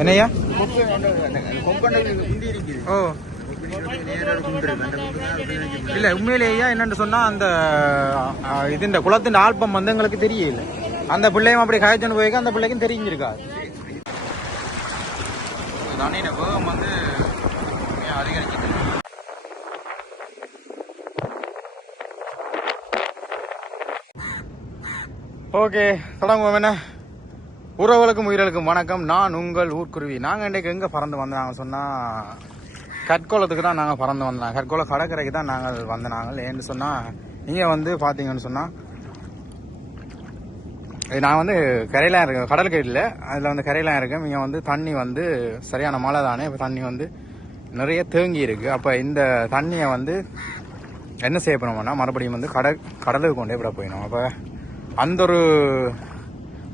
என்னய்யா? ஓ. இல்ல உண்மையிலேயா என்னன்னு சொன்னா அந்த இது இந்த குளத்தின் ஆல்பம் வந்து எங்களுக்கு தெரியல. அந்த பிள்ளையும் அப்படி காய்ச்சல் போயிருக்க அந்த பிள்ளைக்கும் தெரிஞ்சிருக்கா தண்ணியின் வேகம் வந்து அதிகரிச்சிருக்கு ஓகே தொடங்குவோம் என்ன? உறவுகளுக்கும் உயிர்களுக்கும் வணக்கம். நான் உங்கள் ஊர்க்குருவி. நாங்கள் இன்றைக்கு எங்கே பறந்து வந்தாங்க சொன்னால் கற்கோளத்துக்கு தான் நாங்கள் பறந்து வந்தோம். கற்கோள கடற்கரைக்கு தான் நாங்கள் வந்தனாங்க ஏன்னு சொன்னால் இங்கே வந்து பார்த்தீங்கன்னு சொன்னால் நான் வந்து கரையிலாம் இருக்கேன். கடல் இல்லை. அதில் வந்து கரையிலாம் இருக்கேன். இங்கே வந்து தண்ணி வந்து சரியான மழை தானே. இப்போ தண்ணி வந்து நிறைய தேங்கி இருக்குது அப்போ இந்த தண்ணியை வந்து என்ன செய்ய போனோம்னா மறுபடியும் வந்து கடல் கடலுக்கு கொண்டே விட போயிடும் அப்போ அந்த ஒரு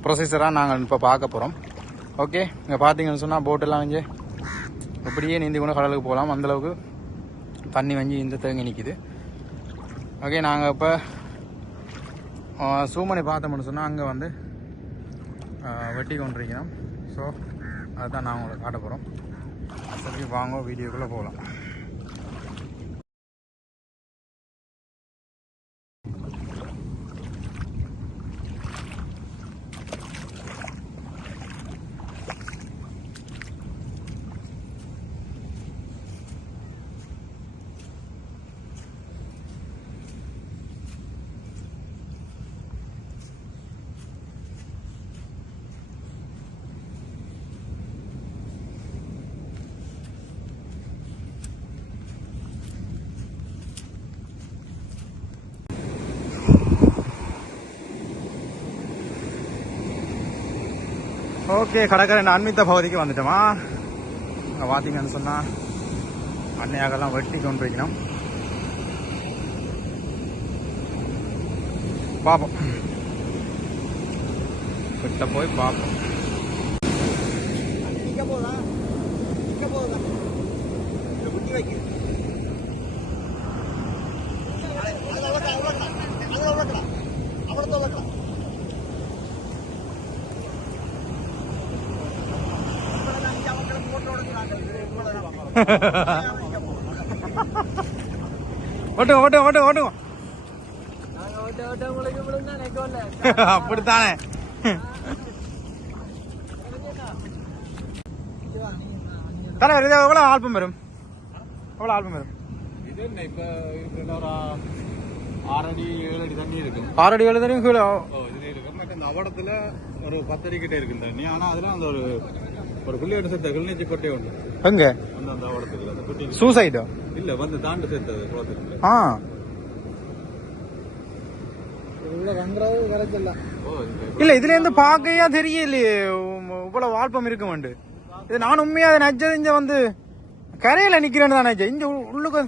ப்ரொசீஜராக நாங்கள் இப்போ பார்க்க போகிறோம் ஓகே இங்கே பார்த்தீங்கன்னு சொன்னால் போட்டெல்லாம் வந்து இப்படியே நீந்தி கொண்டு கடலுக்கு போகலாம். அந்தளவுக்கு தண்ணி வஞ்சி இந்த தேங்கி நிற்கிது ஓகே நாங்கள் இப்போ சூமனை பார்த்தோம்னு சொன்னால் அங்கே வந்து வெட்டி கொண்டிருக்கிறோம். ஸோ அதுதான் நான் உங்களுக்கு காட்ட போகிறோம் சரி வாங்க வீடியோக்குள்ளே போகலாம். ஓகே கடற்கரை அன்மித்த பகுதிக்கு வந்துட்டோமா? இங்கே பார்த்தீங்கன்னு சொன்னால் அன்னையாகலாம் வெட்டி கொண்டிருக்கணும் பார்ப்போம் கிட்ட போய் பார்ப்போம் இங்க போதா இங்க போதா குட்டி வைக்கு அதுல உலக்கலாம் உலக்கலாம் அதுல உலக்கலாம் அவ்வளோ உலக்கலாம் ஓட்டுங்க ஓட்டுங்க ஓட்டுங்க ஓட்டுங்க அப்படித்தானே? தலைவர் இது எவ்வளோ ஆல்பம் வரும்? எவ்வளோ ஆல்பம் வரும்? இது என்ன இப்ப இருக்கிற ஒரு ஆறடி ஏழு அடி தண்ணி இருக்கும் ஆறடி ஏழு தெரியும் கீழே. ஓ இதுல இருக்கும் மற்ற இந்த அவடத்துல ஒரு பத்தடி கிட்ட இருக்கு தண்ணி. ஆனா அதுல அந்த ஒரு ஒரு புள்ளியோட சேர்த்த கிளிநீச்சி கொட்டை உண்டு. எங்க? அந்த அந்த அவடத்துக்கு அந்த குட்டி சூசைடோ இல்ல வந்து தாண்டு சேர்த்தது குளத்துக்கு. ஆ. உள்ள ரங்கராவு கரைச்சலாம் ஓ இந்த இல்ல இதுல இருந்து பார்க்கையா தெரியலையே. இவ்வளவு ஆல்பம் இருக்குமெண்டு இது நான் உண்மையா அதை நச்சது இங்க வந்து கரையில நிக்கிறேன்னு தான் நினைச்சேன். இங்க உள்ளுக்கு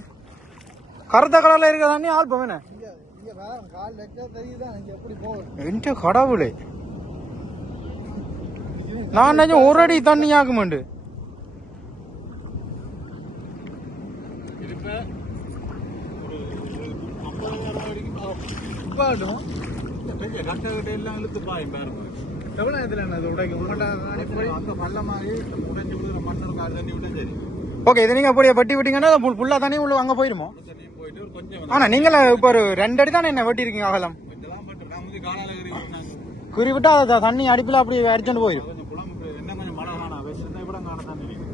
கருத்த கலர்ல இருக்க தண்ணி ஆல்பம் என்ன? இங்க இங்க வேற கால் வச்சா தெரியுதா இங்க எப்படி போகுது என்ற கடவுளே நான் நினைச்சேன் ஒரு அடி தண்ணி ஆகுமெண்டு ஓகே இது நீங்க அப்படியே வெட்டி விட்டீங்கன்னா அது ஃபுல்லா தண்ணி உள்ள அங்க கொஞ்சம் ஆனா நீங்கள இப்ப ஒரு ரெண்டு அடி தானே என்ன வெட்டி இருக்கீங்க அகலம்? இதெல்லாம் பட்டு நான் வந்து காணால இருக்கிறாங்க குறி விட்டா அது தண்ணி அடிப்பில் அப்படி அடிச்சுட்டு போயிடும் கொஞ்சம் குளம் என்ன கொஞ்சம் மழை காணா வெஸ்ட் கூட காண தண்ணி இருக்கு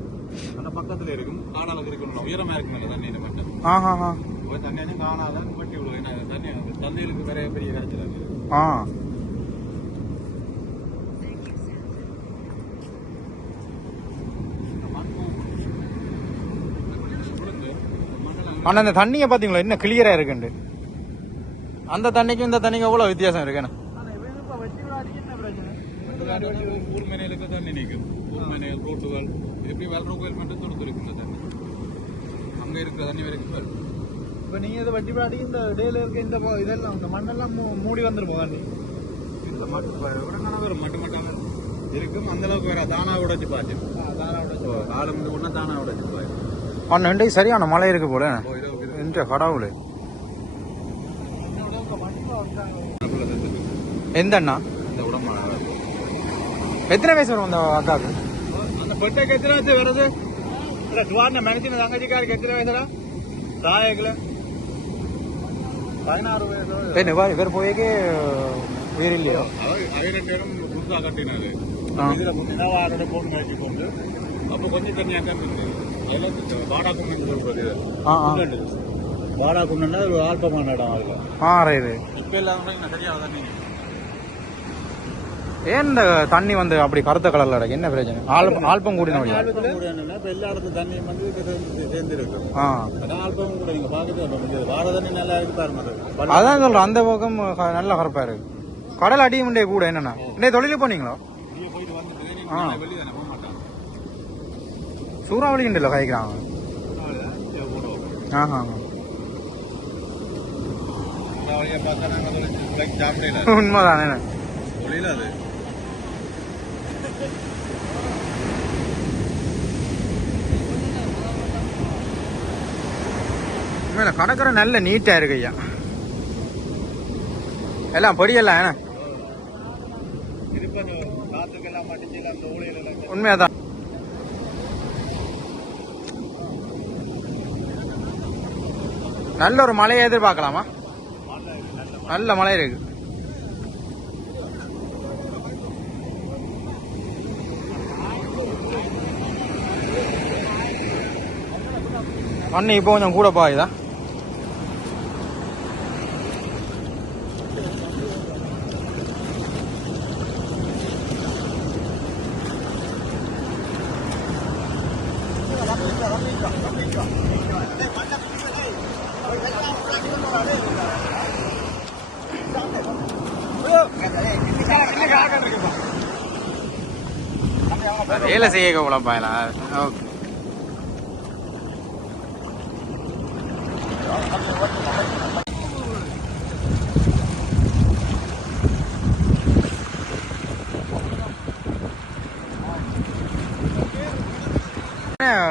அந்த பக்கத்துல இருக்கும். காணால இருக்கணும் உயரமா இருக்குல்ல தண்ணி இந்த மட்டும் ஆஹா தண்ணி காணாதான் வட்டி விடுவோம் ஏன்னா தண்ணி தண்ணிகளுக்கு நிறைய பெரிய காய்ச்சல் ஆ. ஆனா இந்த தண்ணியை பாத்தீங்களா? என்ன கிளியரா இருக்குண்டு. அந்த தண்ணிக்கும் இந்த தண்ணிக்கும் எவ்வளவு வித்தியாசம் இருக்குன்னு எப்படி வெள்ளரோ கோயில் மட்டும் துடுத்து இருக்குங்க தண்ணி அங்க இருக்கிற தண்ணி வரைக்கும் வரும். இப்போ நீங்கள் இதை வட்டி பாடி இந்த டேல இருக்க இந்த ப- இதெல்லாம் இந்த மண்ணெல்லாம் மூ- மூடி வந்துருமோ தண்ணி இந்த மட்டு விட காண வரும் மட்டு மட்டான இருக்கும் அந்த அளவுக்கு வேற தானா உடைச்சு பாய்ச்சும் காலம் இந்த ஒண்ணா தானா உடைச்சு பாயும் அண்ணன் இன்றைக்கு சரியான மழை இருக்கு போல. என்ற கடவுளே. எந்த அண்ணா? இந்த உடம்பு எத்தனை வயசு வரும் அந்த அக்காவுக்கு? எத்தனை வயசு வருது இல்ல சுவார்ன மனுஷன் தங்கச்சிக்காருக்கு எத்தனை வயசுடா தாயக்குல பதினாறு என்ன இவர் இவர் போயக்கே உயிர் இல்லையோ? ரெண்டு பேரும் புதுசா கட்டினாரு. இதுல முன்னா அவரோட போன் கழிச்சு கொண்டு அப்போ கொஞ்சம் அங்கே இருந்தது. வாடா கும்பல் சொல்றது வாடா குண்டா ஒரு ஆல்பமான இடம் அதுல. ஆ ரைட்டு இப்ப இல்லாத சரியாக தண்ணி ஏன் இந்த தண்ணி வந்து அப்படி கருத்த கலர்ல இருக்கு? என்ன பிரச்சனை? ஆல்பம் ஆல்பம் கூடின என்னன்னா இப்ப எல்லா இடத்துல தண்ணி வந்து சேர்ந்து- சேர்ந்து இருக்கு ஆ. அதான் ஆல்பம் கூட நீங்க பாக்குறது வார தண்ணி நல்லா இருக்கு பாருங்க அது. அதான் சொல்றேன் அந்த பக்கம் நல்ல கருப்பா இருக்கு. கடல் அடி முண்டே கூட என்னண்ணா இன்னைக்கு தொழிலுக்கு போனீங்களோ? சூறாவளி இல்லை கதைக்கிறாங்க ஆஹா. உண்மைதானே? தொழில் அது. உண்மையில கடற்கரை நல்ல நீட்டா இருக்கு ஐயா. எல்லாம் பொடியெல்லாம் என்ன? உண்மையாதான். நல்ல ஒரு மழையை எதிர்பார்க்கலாமா? நல்ல மழை இருக்கு. மண்ணு இப்போ கொஞ்சம் கூட பாயுதா வேலை செய்ய கூட பாயலா ஓகே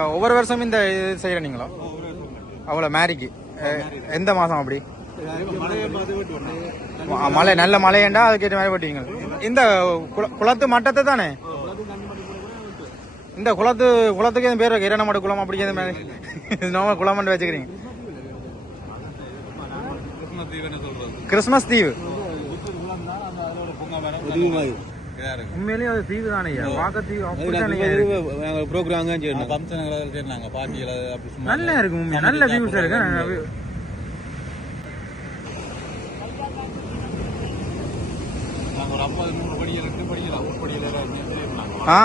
ஒவ்வொரு வருஷம் இந்த இது செய்யற நீங்களா? அவ்வளோ மேரிக்கு எந்த மாதம் அப்படி? மழை நல்ல மழையண்டா அதுக்கேற்ற மாதிரி போட்டீங்க? இந்த குள- குளத்து மட்டத்தை தானே? இந்த குளத்து குளத்துக்கு எதுவும் பேர் இருக்கு இரணமடு குளம் அப்படிங்கிறது மாதிரி நோம குளம் வச்சுக்கிறீங்க. கிறிஸ்மஸ் தீவு. உண்மையிலேயே அது தீவு தானே பார்க்க தீவு அது அப்படித்தானே நாங்க இருக்கு. நாங்க program தான் செய்யணும். ஃபங்க்ஷன்கள் சரி நாங்க பார்ட்டிகள் அப்படி சும்மா நல்லா இருக்கு. உண்மையா நல்ல வியூஸ் இருக்கு. ஆ.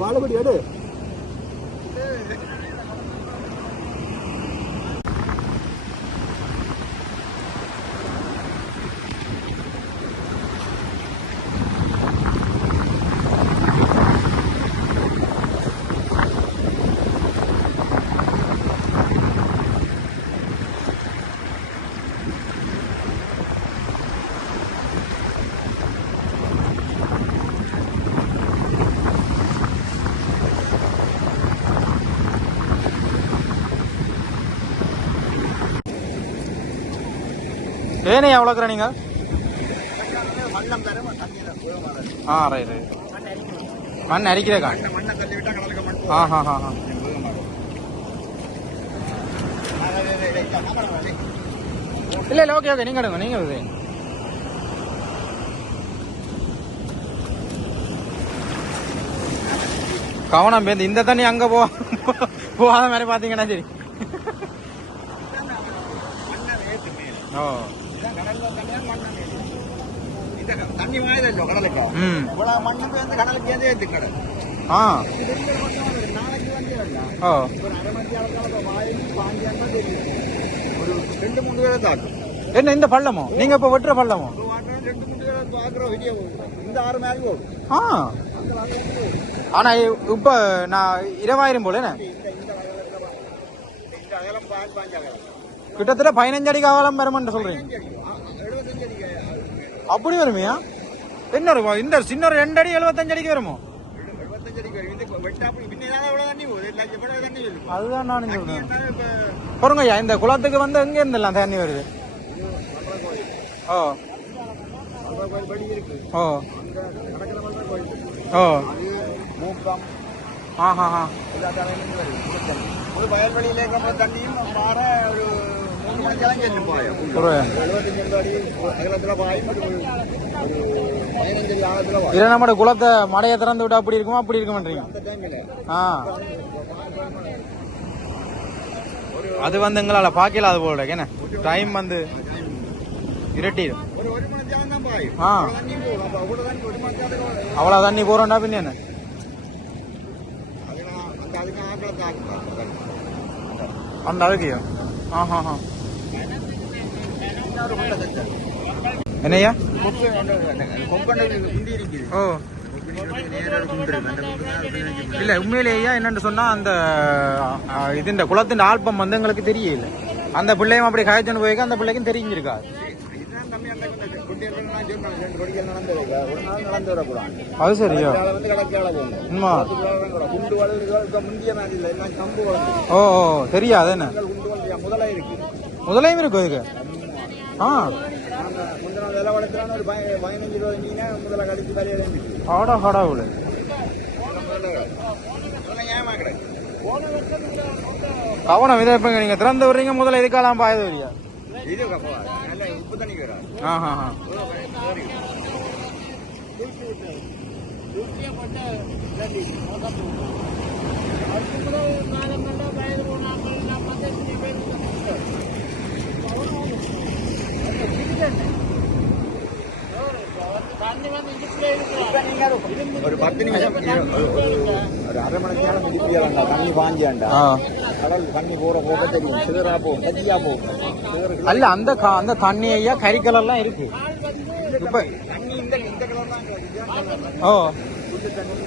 பாலபடி எடு. ஏனே எவ்வளோக்குற நீங்க. ஆ ரைட் ரைட் மண் அரிக்கிற காண் இந்த மண்ணை தள்ளி விட்டா கடலுக்கு மண் ஆ ஹா ஹா ஹா. இல்ல இல்ல ஓகே ஓகே நீங்க எடுங்க நீங்க எடுங்க கவனம் பேந்து இந்த தண்ணி அங்க போ போகாத மாதிரி பாத்தீங்கன்னா சரி. ஓ இதான் கடல்ல தண்ணியா மண்ணை மேல. இந்த க- தண்ணி கடலுக்கு இவ்வளவு மண்ணுக்கு வந்து கடலுக்கு ஏதே ஏத்து கடல் ஆ. நாளைக்கு வந்து ஓ ஒரு அரை மணி ஒரு ரெண்டு மூணு பேரை தாக்கும் என்ன இந்த பள்ளமோ நீங்க இப்ப வெட்டுற பள்ளமோ ரெண்டு மூணு பேரை வெளியே இந்த ஆறு மேலே போகும் ஆ ஆனா இப்ப நான் இரவாயிரம் போல என்ன கிட்டத்தட்ட பதினஞ்சு அடிக்கு அகலம் வருமான்னு சொல்றீங்க அப்படி வருமியா? என்ன இருக்கும் இந்த சின்ன ரெண்டு அடி எழுபத்தஞ்சு அடிக்கு வருமோ? அதுதான் நானும் சொல்றேன். பாருங்க ஐயா இந்த குளத்துக்கு வந்து எங்க இருந்தெல்லாம் தண்ணி வருது? ஓ. ஓ. ஓ. ஆஹா வயல்வெளியிலே தண்ணியும் மாற ஒரு இல்லை நம்மட குளத்தை மடையை திறந்து விட்டா அப்படி இருக்குமா அப்படி இருக்க மாட்டீங்க அந்த டைமில் ஆ அது வந்து எங்களால் பார்க்கல அது போல என்ன டைம் வந்து இரட்டிடும் ஆ. அவ்வளோ தண்ணி போகிறோம்டா பின்ன என்ன அந்த அதுக்கு ஆக்கில் தாக்கு அந்த என்னையா என்னய்யா? ஓ. இல்லை குண்டு இல்ல என்னன்னு சொன்னா அந்த ஆ, இதுண்ட குளத்தின் ஆல்பம் வந்து எங்களுக்கு தெரியல. அந்த பிள்ளையும் அப்படி காய்ச்சல் போயிருக்க அந்த பிள்ளைக்கும் தெரிஞ்சிருக்காது. அது சரியா? ஓ ஓ தெரியாது என்ன? இருக்கு முதலையும் இருக்கும் இதுக்கு ஆ. நாங்க முந்தின விலை கவனம் இதை இப்ப நீங்க திறந்து விடுறீங்க முதல்ல இதுக்கெல்லாம் பாயது வரியா? இது ஆஹா ஒரு பத்து நிமிஷம். ஒரு- அரை மணி நேரம் மிதிப்பியாண்டா தண்ணி பாஞ்சியாண்டா ஆ. கடல் தண்ணி போற போக தெரியும். சிதறா போகும். கத்தியா போகும். அல்ல அந்த கா- அந்த தண்ணி ஐயா கறிக்கலெல்லாம் இருக்கு. இப்ப தண்ணி இந்த இந்த கலர் தான் கிடைக்கும் ஓ தண்ணி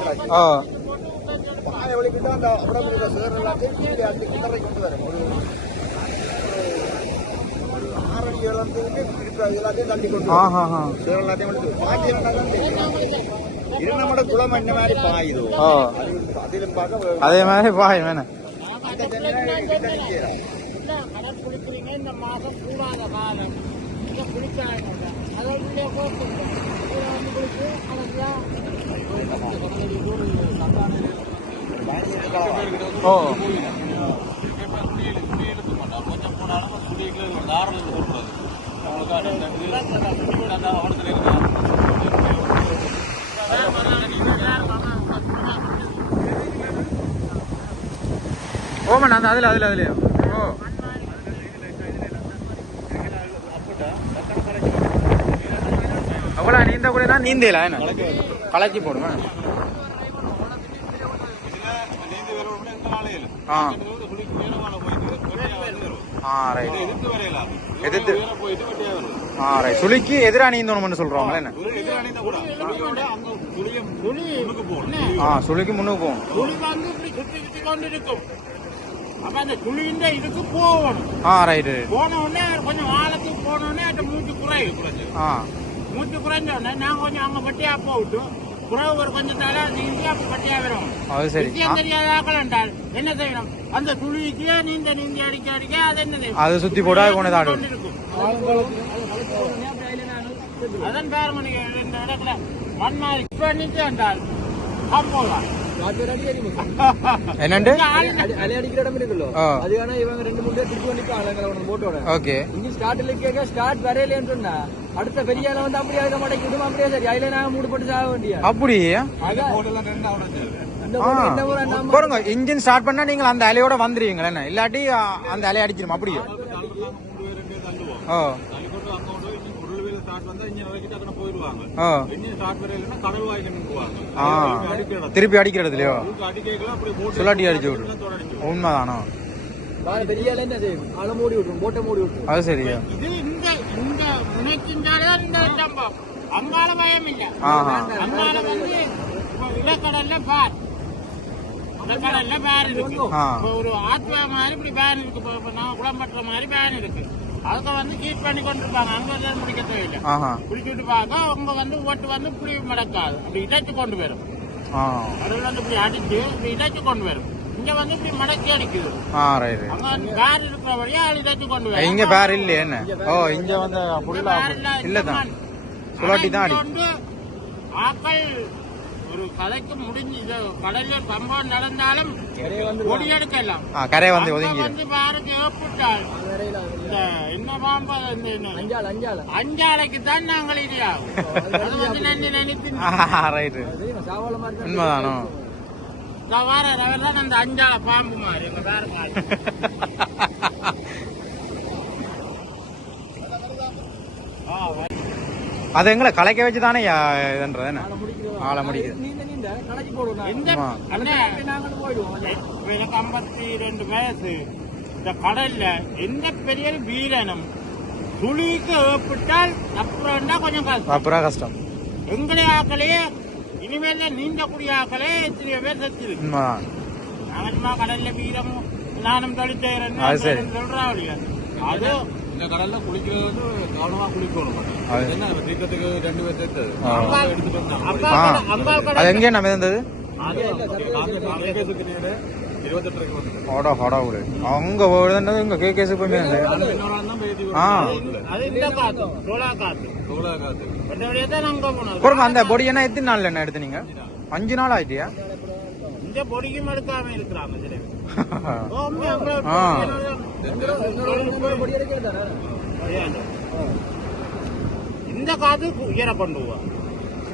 தண்ணி ஓ. பாய வலிக்கிட்டு அந்த உடம்புல இருக்கிற சிதற எல்லாத்தையும் கீழே அந்த கிணறை கொண்டு ஆறடி இழந்ததுக்கு திருப்பி அது எல்லாத்தையும் தள்ளி கொண்டு. சிதற எல்லாத்தையும் வரும் பாக்கி இருந்தாலும் தெரியும். இது நம்மட குளம் என்ன மாதிரி பாயுதோ? ஓ அது அதிலும் பார்க்க அதே மாதிரி பாய் வேணே அந்த தண்ணியில கிட்ட நிற்கிறார் கடல் குளிக்கிறீங்க இந்த மாதம் கூடாத காலம். இங்க குளிச்சாங்க அதை உள்ளே போட்டு இதுல வந்து குளிச்சு அதெல்லாம் ஓ கொஞ்சம் அந்த அவனத்தில் இருக்காங்க ஓமன் அந்த அதுல அதுல அதுல ஓ. அவ்வளோ நீந்த கூட நீந்தல என்ன? கலக்கி போடுவேன் ஆ. ஆ ரைட் எதிர்த்து எதிர்த்து ஆ ரைட் சுளுக்கி எதிரா நீந்தணும்னு சொல்றாங்களே என்ன? ஆ சுளுக்கி முன்னுக்கு போகும் துளி வந்து இப்படி சுத்தி சுத்தி கொண்டு இருக்கும் அப்ப அந்த துளியின் இதுக்கு போகணும். ஆ ரைட் போன உடனே கொஞ்சம் ஆழத்துக்கு போன உடனே அந்த மூச்சு குறையும். குறைஞ்சு ஆ. மூச்சு குறைஞ்ச உடனே நான் கொஞ்சம் அங்க பட்டியா போட்டு குறைவு ஒரு கொஞ்சம் தலை நீந்தி அப்படி பட்டியா வரும் அது சரி. விஷயம் தெரியாதாக்கள் என்றால் என்ன செய்யணும்? அந்த துளிக்கு நீந்த நீந்தி அடிக்க அடிக்க அது என்ன அது சுத்தி கொண்டு. அதன் நீங்க இந்த இடத்துல மண் மாதிரி இப்ப என்றால் அப்போதான் என்னண்டு அடிக்கிற இடம் இருக்குல்ல ஆ அது வேணா இவங்க ரெண்டு மூணு பேர் திருப்பி வந்து போட்டோட ஓகே இங்க ஸ்டார்ட்ல கேட்க ஸ்டார்ட் வரையிலேன்னு சொன்னா அடுத்த பெரிய ஆள வந்து அப்படியே இருக்க மாட்டேங்குது அப்படியே சரி அதுல நான் மூடு போட்டு சாக வேண்டிய அப்படி போட்டெல்லாம் ரெண்டு அவனை இந்த. ஊர்ல என்ன ஊரா நம்ம பாருங்க இன்ஜின் ஸ்டார்ட் பண்ணா நீங்க அந்த அலையோட வந்துருவீங்களா என்ன இல்லாட்டி அந்த அலையை அடிச்சிரும் அப்படியே ஓ திருப்பி அடிக்கிற இடத்துலயோ சுலாட்டி அடிச்சு விடு தொடடிச்சு உண்மைதானோ அது சரியா இது இந்த இந்த முனைச்சின்றாலும் இந்த சம்பவம் அங்கால பயம் இல்ல ஆஹா அங்கால வந்து இப்ப இடக்கடல்ல பார் இடக்கடல்ல பேர் இருக்கு ஒரு ஆத்மா மாதிரி இப்படி பேன் இருக்கு நான் குளம்பற்ற மாதிரி பேன் இருக்கு அதுக்கு வந்து கீட் பண்ணி கொண்டிருப்பாங்க. அங்க தேவையில்லை. ஆஹா. பிடிச்சிட்டு பார்க்க அவங்க வந்து ஓட்டு வந்து இப்படி மடக்காது. அப்படி இடைச்சு கொண்டு வரும். ஆ. கடல் வந்து இப்படி அடிச்சு இப்படி இடைச்சு கொண்டு வரும். இங்க வந்து இப்படி மடக்கி அடிக்குது. அங்க பேர் இருக்கிற வழியா அது இடைச்சு கொண்டு வரும். இங்க பேர் இல்லையே என்ன? ஓ இங்க வந்து ஃபுல்லா இல்ல தான் சுலாட்டி தான் அடி வந்து ஆக்கள் ஒரு கதைக்கு முடிஞ்சு இது கடல்ல சம்பவம் நடந்தாலும் கொடியெடுக்கலாம் ஆ கரை வந்து ஒதுங்கி வந்து பாருங்க ஏற்பட்டால் இந்த என்ன பாம்பு இந்த என்ன? அஞ்சாள் அஞ்சாள். அஞ்சாலைக்கு தான் நாங்கள் இல்லையா அது வந்து நினைச்சு நினைத்து ரைட்டு உண்மைதானோ? வார அவர் தான் அந்த அஞ்சால பாம்பு மாதிரி எங்க பாருங்க அது எங்களை கலைக்க வச்சு தானே இதுன்றது என்ன? ஆளை முடிக்குது இந்த எனக்கு ஐம்பத்தி ரெண்டு வயசு. இந்த கடல்ல எந்த பெரிய வீரனும் துளிக்கு ஏற்பட்டால் அப்புறம்னா கொஞ்சம் கஷ்டம் அப்புறம் கஷ்டம் எங்களை ஆக்களே இனிமேல் நீந்தக்கூடிய ஆக்களே எத்தனையோ பேர் உண்மைதான் நாங்க சும்மா கடல்ல வீரமும் நானும் அது சரி. சொல்றாங்க அது இந்த கடல்ல குளிக்கிறது வந்து கவனமா குளிக்கணும் அது- என்ன தீர்க்கத்துக்கு ரெண்டு பேர் சேர்த்து எடுத்துட்டு வந்தாங்க அது எங்கே நம்ம இருந்தது அது ஹோடா ஹோடா விடு அவங்க இங்க கே கேஸு போய் ஆ. அந்த பொடி என்ன எத்தனை நாள்ல என்ன எடுத்தீங்க? அஞ்சு நாள் ஆயிட்டியா? இந்த பொடிக்கும் எடுக்காம இருக்கிறாங்க. இந்த காத்து உயர போவா.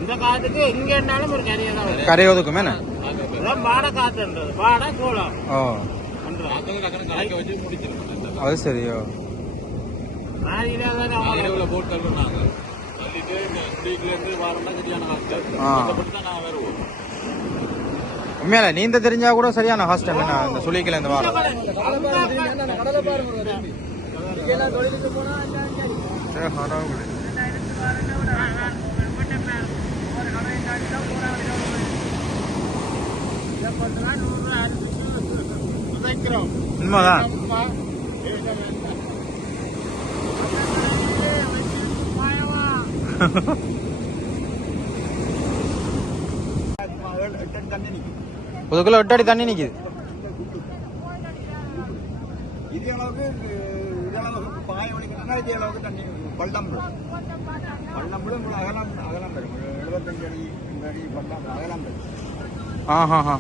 இந்த காத்துக்கு எங்க இருந்தாலும் ஒரு கரையை தான் வரும். கரை ஒதுக்குமே என்ன? இதான் வாடை காத்துன்றது. வாடை சோளம் ஓ டக்குனு டக்குனு கலைக்க வச்சு முடிச்சிருக்கோம். அது சரியோ? உண்மையில நீந்த தெரிஞ்சா கூட சரியான ஹாஸ்டல் என்ன இந்த சுழிக்கல இந்த வாரம். கடலை பாருங்க திரும்பி. இங்கெல்லாம் தொழிலுக்கு போனா அஞ்சு அஞ்சு அடி. சரி, ஹோடா விடு. இதை பத்து ரூபா, நூறு ரூபா அனுப்பிச்சு புதைக்கிறோம். உண்மைதான். புதுக்குள்ள எட்டு அடி தண்ணி நிக்குது இதே அளவுக்கு இதே அளவுக்கு பாய வலிக்கணும்னா இதே அளவுக்கு தண்ணி பள்ளம் விடும் பள்ளம் விடும் அகலம் அகலம் வரும் எழுபத்தஞ்சு அடி இந்த அடி பள்ளம் அகலம் வரும் ஆஹா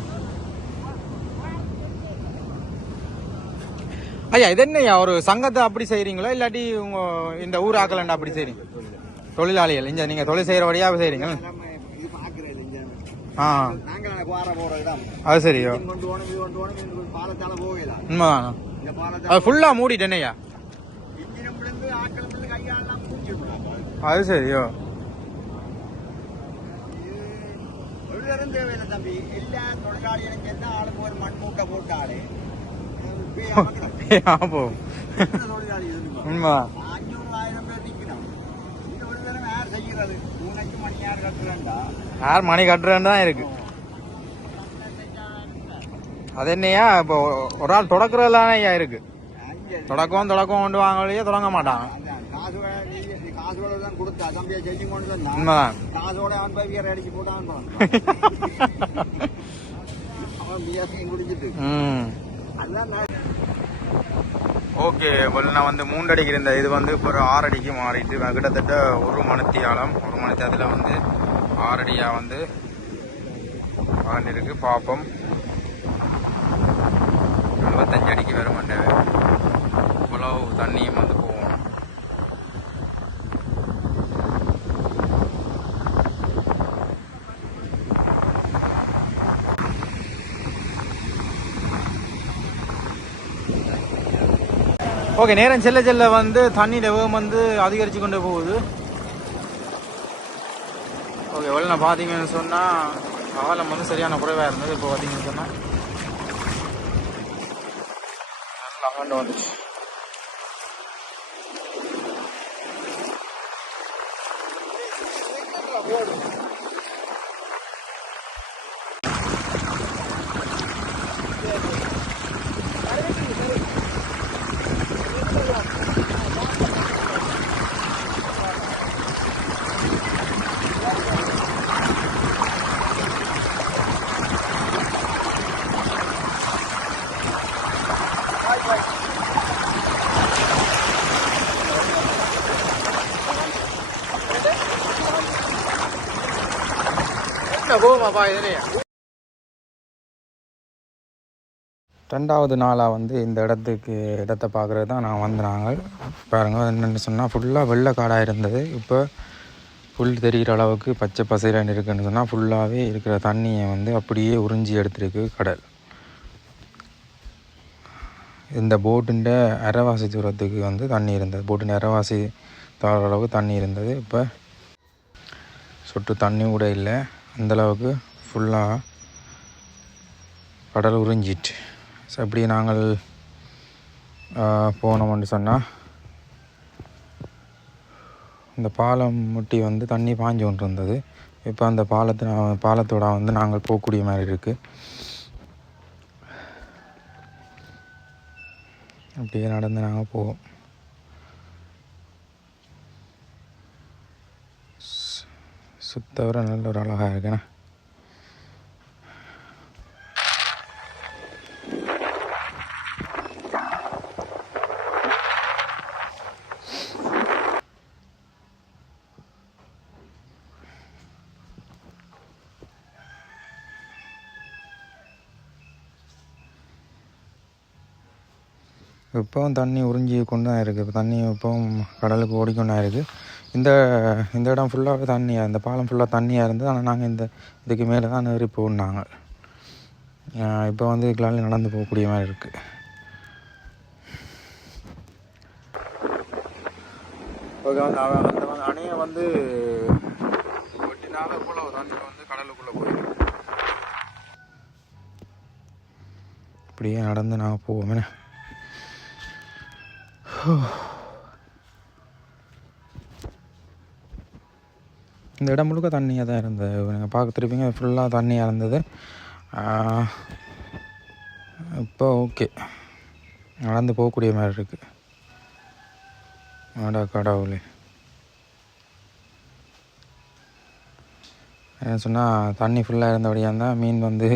ஐயா இது என்னய்யா? ஒரு சங்கத்தை அப்படி செய்றீங்களா? இல்லாட்டி உங்க இந்த ஊர் ஆக்கலண்டா அப்படி செய்றீங்க? தொழிலாளிகள். இங்க நீங்க தொழில் செய்யறபடியா செய்றீங்க? ஆ. அது சரியோ உண்மைதானா? அது ஃபுல்லா மூடிட்டேன் ஐயா இன்ஜினம் விழுந்து ஆட்கள் விழுந்து கையாளெல்லாம் பூச்சிருக்கலாம் அது சரியோ ஒரு தரம் தேவையில்லை தம்பி எல்லா தொழிலாளிகளும் சேர்ந்து ஆளுக்கு ஒரு மண் மூட்டை போட்டாலே அப்போ தொழிலாளி இருக்கும் உண்மைதான் அஞ்சூறு ஆயிரம் பேர் நிக்கணும் இந்த ஒரு தரம் யார் செய்கிறது மணி யார் கட்டுறா யார் மணி கட்டுறேன்னு தான் இருக்கு அது என்னையா இப்போ ஒரு ஆள் தொடக்கிறதுலாம் ஐயா இருக்கு தொடக்கம் தொடக்கம் கொண்டு வாங்க வழியே தொடங்க மாட்டாங்க காசோட நீ காசோட தான் கொடுத்தா தம்பியை செஞ்சு கொண்டு உண்மைதான் காசோட போய் வீர அடிச்சு போட்டான் அவன் பிஎஸ்சி குடிச்சிட்டு ம். அதுதான் நான் ஓகே நான் வந்து மூன்றடிக்கு இருந்த இது வந்து இப்போ ஒரு ஆறடிக்கு மாறிட்டு கிட்டத்தட்ட ஒரு மணித்தியாலம் ஒரு மணித்தியாலத்தில் வந்து ஆறடியாக வந்து இருக்கு பார்ப்போம் எழுபத்தஞ்சு அடிக்கு வரும் இவ்வளோ தண்ணியும் வந்து போகும். ஓகே நேரம் செல்ல செல்ல வந்து தண்ணியோட வேகம் வந்து அதிகரித்து கொண்டு போகுது. ஓகே வெள்ளம் பார்த்தீங்கன்னு சொன்னால் காலம் வந்து சரியான குறைவாக இருந்தது இப்போ பார்த்தீங்கன்னு சொன்னால் நல்லா ஆண்டு இதுலையா ரெண்டாவது நாளாக வந்து இந்த இடத்துக்கு இடத்த பார்க்குறது தான் நான் வந்தாங்க பாருங்கள் என்னென்னு சொன்னால் ஃபுல்லாக வெள்ளை காடாக இருந்தது. இப்போ புல் தெரிகிற அளவுக்கு பச்சை பசைலன்னு இருக்குன்னு சொன்னால் ஃபுல்லாகவே இருக்கிற தண்ணியை வந்து அப்படியே உறிஞ்சி எடுத்துருக்கு கடல். இந்த போட்டுண்ட அரைவாசி தூரத்துக்கு வந்து தண்ணி இருந்தது. போட்டுண்ட அரைவாசி தாழ்ற அளவுக்கு தண்ணி இருந்தது. இப்போ சொட்டு தண்ணி கூட இல்லை. அந்தளவுக்கு ஃபுல்லாக கடல் உறிஞ்சிட்டு. ஸோ அப்படி நாங்கள் போனோம்னு சொன்னால் இந்த பாலம் முட்டி வந்து தண்ணி பாஞ்சு கொண்டு இருந்தது இப்போ அந்த பாலத்தை பாலத்தோட வந்து நாங்கள் போகக்கூடிய மாதிரி இருக்குது அப்படியே நடந்து நாங்கள் போவோம். சுத்தவர நல்ல ஒரு அழகாக இருக்குண்ணே இப்போவும் தண்ணி உறிஞ்சி கொண்டு தான் இருக்குது இப்போ தண்ணி இப்போவும் கடலுக்கு ஓடிக்கொண்டு தான் இருக்குது இந்த இந்த இடம் ஃபுல்லாகவே தண்ணியாக இந்த பாலம் ஃபுல்லாக தண்ணியாக இருந்தது. ஆனால் நாங்கள் இந்த இதுக்கு மேலே தான் ஏறி போனாங்க. இப்போ வந்து இதுக்கெல்லாம் நடந்து போகக்கூடிய மாதிரி இருக்குது ஓகே வந்து அவன் அந்த வந்து அணையை வந்து வெட்டினால இவ்வளோ தண்ணி வந்து கடலுக்குள்ளே போயிடும் இப்படியே நடந்து நான் போவோமே. இந்த இடம் முழுக்க தண்ணியாக தான் இருந்தது. நீங்கள் பார்க்க ஃபுல்லாக தண்ணியாக இருந்தது. இப்போ ஓகே நடந்து போகக்கூடிய மாதிரி இருக்குது அடா கடவுளே என்ன சொன்னால் தண்ணி ஃபுல்லாக இருந்தபடியாக இருந்தால் மீன் வந்து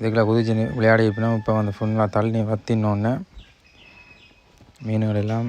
இதுக்குள்ள குதிச்சு நி- விளையாடி இப்போ வந்து ஃபுல்லாக தள்ளி வத்தினோடனே மீன்கள் எல்லாம்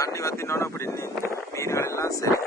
தண்ணி வத்தினோன்னு அப்படி நீ- மீன்கள் எல்லாம் சரி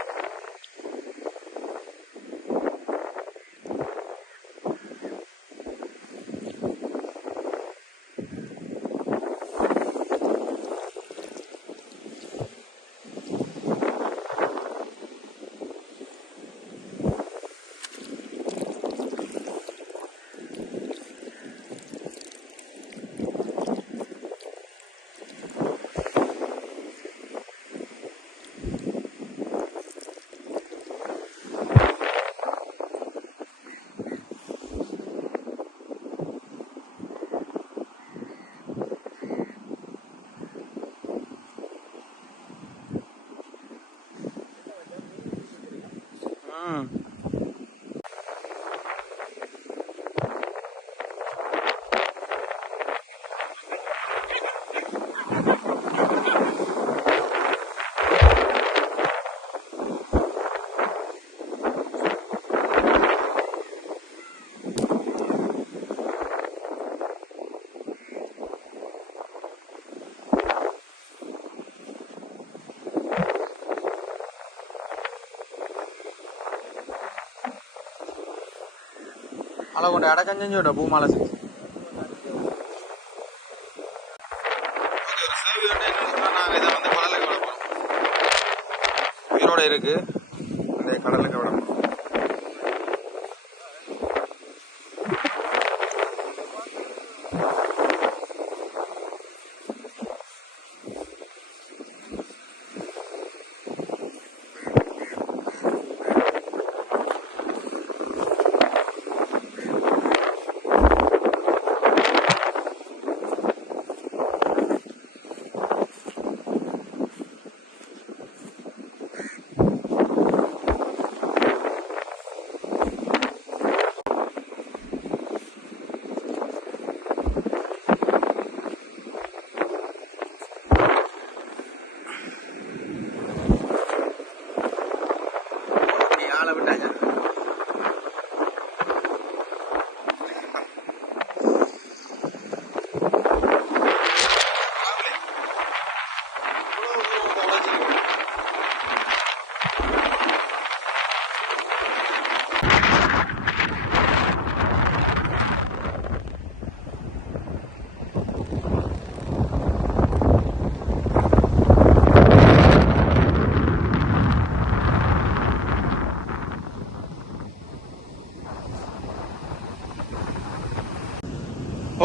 అలా కొండ ఎడకంజం చూడ భూమాల உயிரோட இருக்கு அந்த கடலுக்கு விட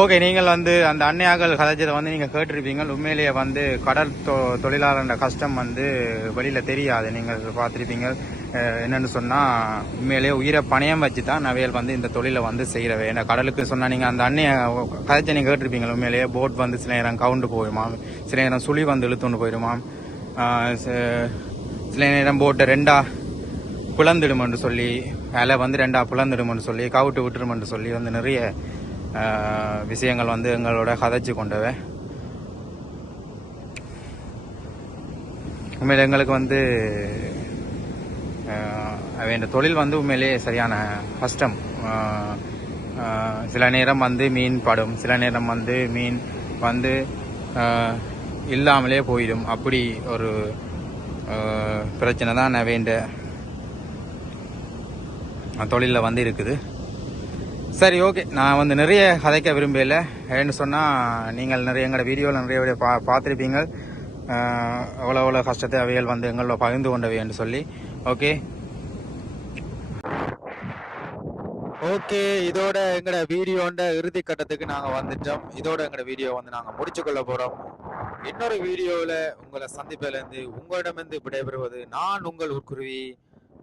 ஓகே நீங்கள் வந்து அந்த அன்னையாக்கள் கதைச்சதை வந்து நீங்கள் கேட்டிருப்பீங்க. உண்மையிலேயே வந்து கடல் தொ தொழிலாளர்ன்ற கஷ்டம் வந்து வெளியில் தெரியாது. நீங்கள் பார்த்துருப்பீங்க. என்னென்னு சொன்னால் உண்மையிலேயே உயிரை பணயம் வச்சு தான் நவையல் வந்து இந்த தொழிலை வந்து செய்கிறவை ஏன்னா கடலுக்கு சொன்னால் நீங்கள் அந்த அன்னைய கதைச்சை நீங்கள் கேட்டிருப்பீங்க. உண்மையிலேயே போட் வந்து சில நேரம் கவுண்டு போயிடுமாம் சில நேரம் சுழி வந்து இழுத்துண்டு போயிடுமா சில நேரம் போட்டை ரெண்டாக பிளந்துடுமென்று சொல்லி அலை வந்து ரெண்டாக பிளந்துடுமென்று சொல்லி கவுட்டு விட்டுருமென்று சொல்லி வந்து நிறைய விஷயங்கள் வந்து எங்களோட கதைச்சு கொண்டவை உண்மையில் எங்களுக்கு வந்து ஆஹ், இந்த தொழில் வந்து உண்மையிலேயே சரியான கஷ்டம். சில நேரம் வந்து மீன் படும் சில நேரம் வந்து மீன் வந்து இல்லாமலே போயிடும். அப்படி ஒரு பிரச்சனை தான் வேண்ட தொழிலில் வந்து இருக்குது. சரி ஓகே. நான் வந்து நிறைய கதைக்க விரும்பல ஏன்னு சொன்னால் நீங்கள் நிறைய எங்களோட வீடியோவில் நிறைய வீடியோ பா பார்த்துருப்பீங்க. அவ்வளோ அவ்வளோ கஷ்டத்தை அவைகள் வந்து எங்களோட பகிர்ந்து கொண்டவை என்று சொல்லி. ஓகே? ஓகே இதோட எங்களோட வீடியோண்ட இறுதி கட்டத்துக்கு நாங்கள் வந்துட்டோம். இதோட எங்களோட வீடியோ வந்து நாங்கள் முடிச்சு கொள்ள போகிறோம் இன்னொரு வீடியோவில் உங்களை சந்திப்பிலேருந்து உங்களிடமிருந்து விடைபெறுவது நான் உங்கள் உட்குருவி.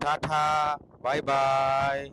டாடா பாய் பாய்.